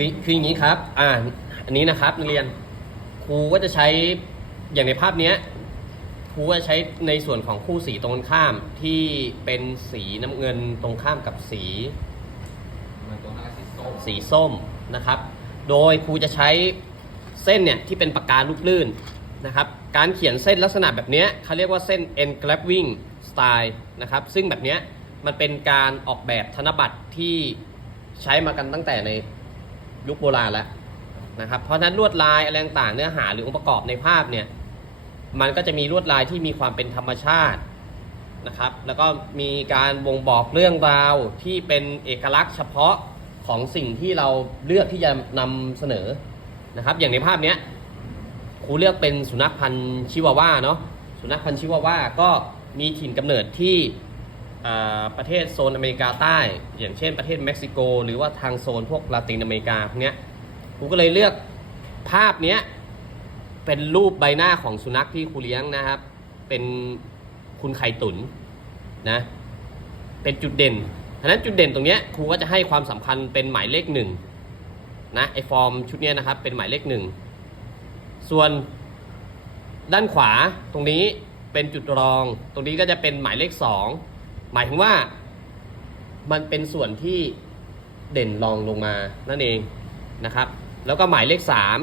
คือคืออย่างนี้ครับ อ่า อันนี้นะครับนักเรียน ครูก็จะใช้อย่างในภาพเนี้ย ครูก็จะใช้ในส่วนของคู่สีตรงกันข้ามที่เป็นสีน้ำเงินตรงข้ามกับสีสีส้มนะครับ โดยครูจะใช้เส้นเนี่ยที่เป็นปากกาลูกลื่นนะครับ การเขียนเส้นลักษณะแบบนี้เขาเรียกว่าเส้น engraving style นะครับ ซึ่งแบบนี้มันเป็นการออกแบบธนบัตรที่ใช้มากันตั้งแต่ใน ยุคโบราณแล้วนะครับเพราะฉะนั้นลวดลายอะไรต่างเนื้อหาหรือองค์ประกอบในภาพเนี่ยมันก็จะมีลวดลายที่มีความเป็นธรรมชาตินะครับ แล้วก็มีการบ่งบอกเรื่องราวที่เป็นเอกลักษณ์เฉพาะของสิ่งที่เราเลือกที่จะนำเสนอนะครับ อย่างในภาพเนี้ยครูเลือกเป็นสุนัขพันธุ์ชิวาว่าเนาะสุนัขพันธุ์ชิวาว่าก็มีถิ่นกำเนิดที่ ประเทศโซนอเมริกาใต้ อย่างเช่นประเทศเม็กซิโก หรือว่าทางโซนพวกลาตินอเมริกาพวกเนี้ยครูก็เลยเลือกภาพเนี้ยเป็นรูปใบหน้าของสุนัขที่ครูเลี้ยงนะครับ เป็นคุณไข่ตุนนะเป็นจุดเด่นฉะนั้นจุดเด่นตรงเนี้ยครูก็จะให้ความสำคัญเป็นหมายเลขหนึ่งนะไอฟอร์มชุดเนี้ยนะครับเป็นหมายเลขหนึ่งส่วนด้านขวาตรงนี้เป็นจุดรอง ตรงนี้ก็จะเป็นหมายเลขสอง หมายถึงว่า มันเป็นส่วนที่เด่นรองลงมานั่นเองนะครับ แล้วก็หมายเลขสาม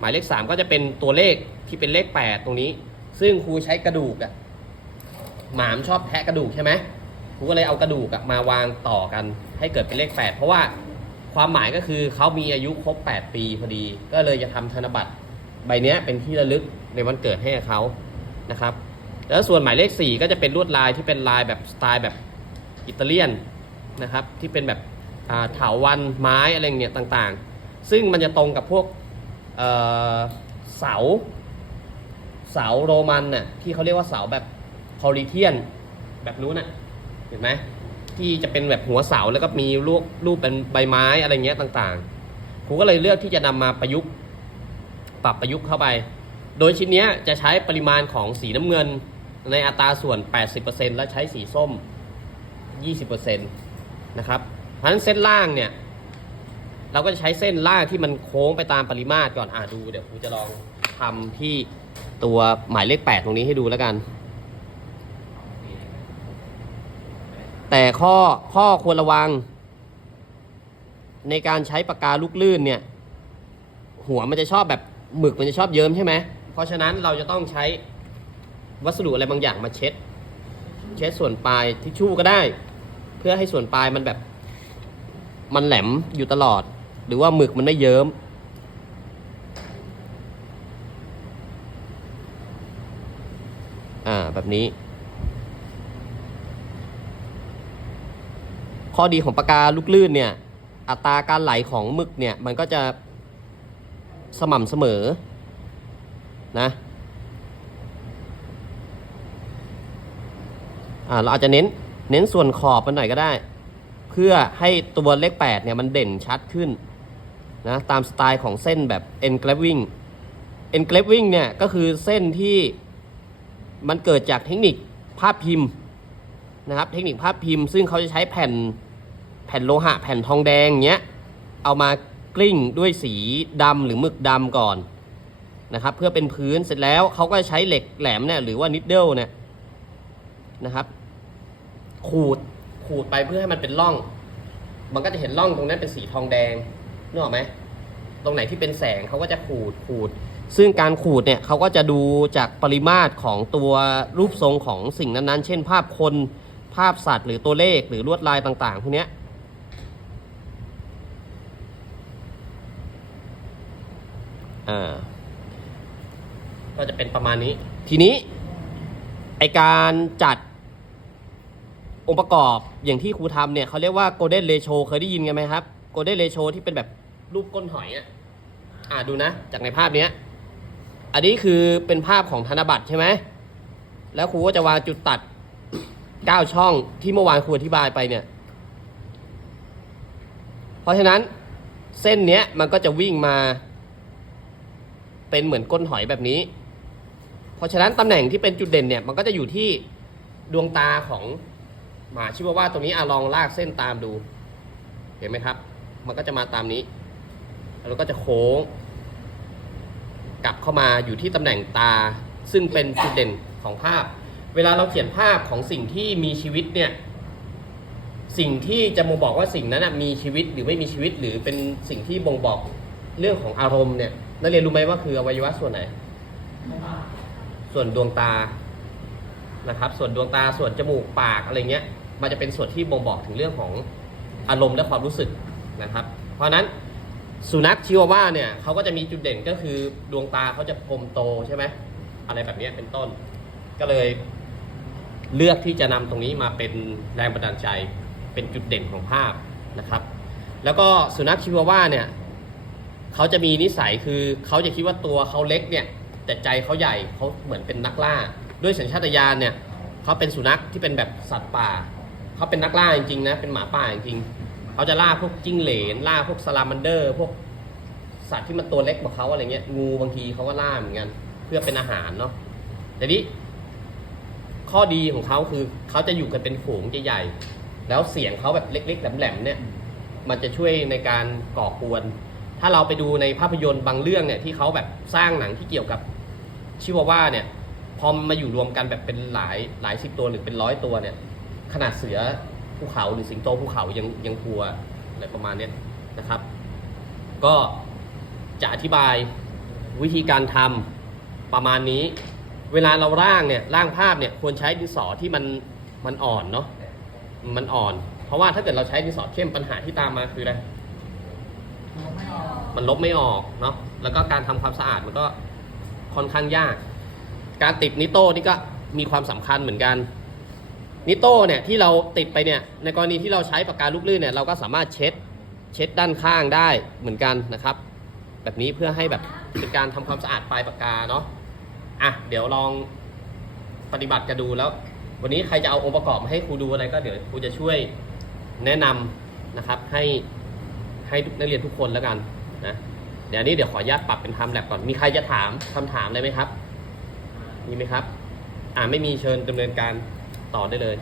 หมายเลขสามก็จะเป็นตัวเลขที่เป็นเลขแปดตรงนี้ ซึ่งครูใช้กระดูกอะหมามชอบแทะกระดูกใช่ไหมครูก็เลยเอากระดูกมาวางต่อกัน ให้เกิดเป็นเลขแปดเพราะว่าความหมายก็คือเขามีอายุครบ 8 ปีพอดี ก็เลยจะทำธนบัตรใบนี้เป็นที่ระลึกในวันเกิดให้เขานะครับ แล้วส่วนหมายเลข 4 ก็จะเป็นลวดลายที่เป็นลายแบบสไตล์แบบอิตาเลียนนะครับที่เป็นแบบอ่าเถาวันไม้อะไรเงี้ยต่างๆ ซึ่งมันจะตรงกับพวกเสา เสาโรมันน่ะที่เขาเรียกว่าเสาแบบคอริเทียนแบบนู้นน่ะเห็นไหมที่จะเป็นแบบหัวเสาแล้วก็มีรูปรูปเป็นใบไม้อะไรเงี้ยต่างๆครูก็เลยเลือกที่จะนำมาประยุกต์ปรับประยุกต์เข้าไป โดยชิ้นเนี้ยจะใช้ปริมาณของสีน้ำเงิน ในอัตราส่วน 80%และใช้สีส้ม 20%นะครับเพราะฉะนั้นเส้นล่างเนี่ย เราก็จะใช้เส้นล่างที่มันโค้งไปตามปริมาตรก่อนอ่าดูเดี๋ยวครูจะลองทำที่ตัวหมายเลข 8 ตรงนี้ให้ดูแล้วกัน แต่ข้อข้อควรระวัง ในการใช้ปากกาลูกลื่นเนี่ย หัวมันจะชอบแบบหมึกมันจะชอบเยิ้มใช่ไหมเพราะฉะนั้นเราจะต้องใช้ วัสดุอะไรบางอย่างมาเช็ด เช็ดส่วนปลายทิชชู่ก็ได้ เพื่อให้ส่วนปลายมันแบบ มันแหลมอยู่ตลอด หรือว่าหมึกมันไม่เยิ้มอ่าแบบนี้ ข้อดีของปากกาลูกลื่นเนี่ย อัตราการไหลของหมึกเนี่ย มันก็จะสม่ำเสมอนะ อ่าเราอาจจะเน้นเน้นส่วนขอบมันหน่อยก็ได้ เพื่อให้ตัวเลข8เนี่ยมันเด่นชัดขึ้นนะตามสไตล์ของเส้นแบบ engraving engraving เนี่ยก็คือเส้นที่มันเกิดจากเทคนิคภาพพิมพ์นะครับเทคนิคภาพพิมพ์ ซึ่งเขาจะใช้แผ่นแผ่นโลหะ แผ่นทองแดงเงี้ยเอามากลิ้งด้วยสีดำหรือหมึกดำก่อนนะครับเพื่อเป็นพื้นเสร็จแล้วเขาก็จะใช้เหล็กแหลมเนี่ยหรือว่านิดเดิลเนี่ยนะครับ ขูดขูดไปเพื่อให้มันเป็นร่อง มันก็จะเห็นร่องตรงนั้นเป็นสีทองแดงนึกออกไหมตรงไหนที่เป็นแสงเขาก็จะขูดขูด ซึ่งการขูดเนี่ยเขาก็จะดูจากปริมาตรของตัวรูปทรงของสิ่งนั้นๆ เช่น ภาพคนภาพสัตว์ หรือตัวเลขหรือลวดลายต่างๆพวกนี้อ่าก็จะเป็นประมาณนี้ ทีนี้ไอการจัด องค์ประกอบอย่างที่ครูทำเนี่ยเขาเรียกว่า golden ratio เคยได้ยินกันไหมครับ golden ratio ที่เป็นแบบรูปก้นหอยอะอ่าดูนะ จากในภาพเนี้ย อันนี้คือเป็นภาพของธนบัตรใช่ไหม แล้วครูก็จะวางจุดตัด 9 ช่องที่เมื่อวานครูอธิบายไปเนี่ย เพราะฉะนั้นเส้นเนี้ยมันก็จะวิ่งมา เป็นเหมือนก้นหอยแบบนี้ เพราะฉะนั้นตำแหน่งที่เป็นจุดเด่นเนี่ยมันก็จะอยู่ที่ดวงตาของ หมาชิวาว่าตรงนี้อะลองลากเส้นตามดู เห็นไหมครับ มันก็จะมาตามนี้แล้วก็จะโค้ง กลับเข้ามาอยู่ที่ตำแหน่งตา ซึ่งเป็นจุดเด่นของภาพ เวลาเราเขียนภาพของสิ่งที่มีชีวิตเนี่ย สิ่งที่จะบ่งบอกว่าสิ่งนั้นนะมีชีวิตหรือไม่มีชีวิตหรือเป็นสิ่งที่บ่งบอกเรื่องของอารมณ์เนี่ยนักเรียนรู้ไหมว่าคืออวัยวะส่วนไหน ส่วนดวงตานะครับ ส่วนดวงตาส่วนจมูกปากอะไรเงี้ย มันจะเป็นส่วนที่บ่งบอกถึงเรื่องของอารมณ์และความรู้สึกนะครับ เพราะนั้นสุนัขชิวาว่าเนี่ยเขาก็จะมีจุดเด่นก็คือดวงตาเขาจะคมโตใช่ไหมอะไรแบบนี้เป็นต้น ก็เลยเลือกที่จะนำตรงนี้มาเป็นแรงบันดาลใจเป็นจุดเด่นของภาพนะครับ แล้วก็สุนัขชิวาว่าเนี่ยเขาจะมีนิสัยคือเขาจะคิดว่าตัวเขาเล็กเนี่ยแต่ใจเขาใหญ่เขาเหมือนเป็นนักล่า ด้วยสัญชาตญาณเนี่ยเขาเป็นสุนัขที่เป็นแบบสัตว์ป่า เขาเป็นนักล่าจริงๆนะ เป็นหมาป่าจริงๆเขาจะล่าพวกจิ้งเหลนล่าพวกซาลามันเดอร์ พวกสัตว์ที่มันตัวเล็กกว่าเขาอะไรเงี้ย งูบางทีเขาก็ล่าเหมือนกัน เพื่อเป็นอาหารเนาะแต่นี้ข้อดีของเขาคือเขาจะอยู่กันเป็นฝูงใหญ่ๆแล้วเสียงเขาแบบเล็ก ๆแหลมๆเนี่ย มันจะช่วยในการก่อกวน ถ้าเราไปดูในภาพยนตร์บางเรื่องเนี่ยที่เขาแบบสร้างหนังที่เกี่ยวกับชิวาว่าเนี่ยพอมาอยู่รวมกันแบบเป็นหลายหลายสิบตัวหรือเป็นร้อยตัวเนี่ย ขนาดเสือภูเขาหรือสิงโตภูเขายังยังกลัวอะไรประมาณนี้นะครับ ก็จะอธิบายวิธีการทำประมาณนี้ เวลาเราร่างเนี่ยร่างภาพเนี่ยควรใช้ดินสอที่มันมันอ่อนเนาะมันอ่อน เพราะว่าถ้าเกิดเราใช้ดินสอเข้มปัญหาที่ตามมาคืออะไรมันลบไม่ออกเนาะแล้วก็การทำความสะอาดมันก็ค่อนข้างยาก การติดนิโต้นี่ก็มีความสำคัญเหมือนกัน นิโต้เนี่ยที่เราติดไปเนี่ยในกรณีที่เราใช้ปากกาลูกลื่นเนี่ยเราก็สามารถเช็ดเช็ดด้านข้างได้เหมือนกันนะครับ แบบนี้เพื่อให้แบบเป็นการทำความสะอาดปลายปากกาเนาะอะเดี๋ยวลองปฏิบัติกันดูแล้ว วันนี้ใครจะเอาองค์ประกอบมาให้ครูดูอะไรก็เดี๋ยวครูจะช่วยแนะนำนะครับให้ให้นักเรียนทุกคนแล้วกันนะเดี๋ยวนี้เดี๋ยวขออนุญาตปรับเป็นทำแลบก่อนมีใครจะถามคำถามอะไรไหมครับ มีไหมครับ อ่าไม่มีเชิญดำเนินการ ต่อได้เลย